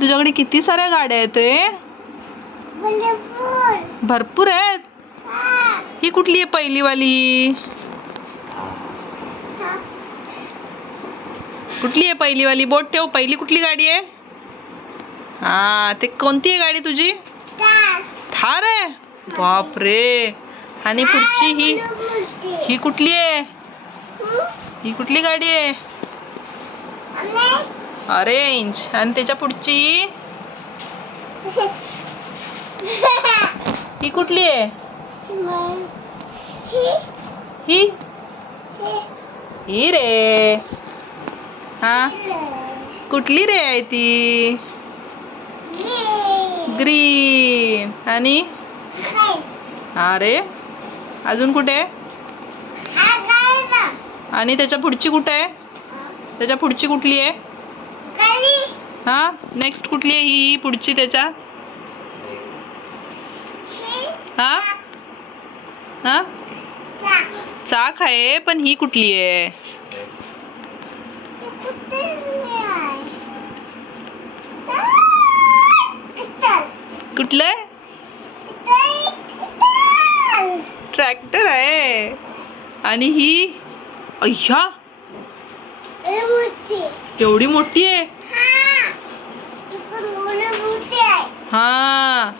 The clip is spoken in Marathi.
तुझ्याकडे किती साऱ्या गाड्या आहेत रे? भरपूर आहेत. ही कुठली आहे पहिली वाली? कुठली आहे पहिली वाली? बोट ठेव. पहिली कुठली गाडी आहे? हा, ते कोणती आहे गाडी तुझी? थार आहे. बाप रे. आणि पुढची ही कुठली आहे? ही कुठली गाडी आहे? ऑरेंज. आणि त्याच्या पुढची ही कुठली आहे? ही रे. हा, कुठली रे आहे ती? ग्रीन. आणि अरे अजून कुठे? आणि त्याच्या पुढची कुठे आहे? त्याच्या पुढची कुठली आहे? हा, नेक्स्ट कुठली आहे? ही पुढची त्याच्या? हा हा, चाक आहे, पण ही कुठली आहे? कुठलं? ट्रॅक्टर आहे. आणि ही अय्या एवढी मोठी आहे. हा,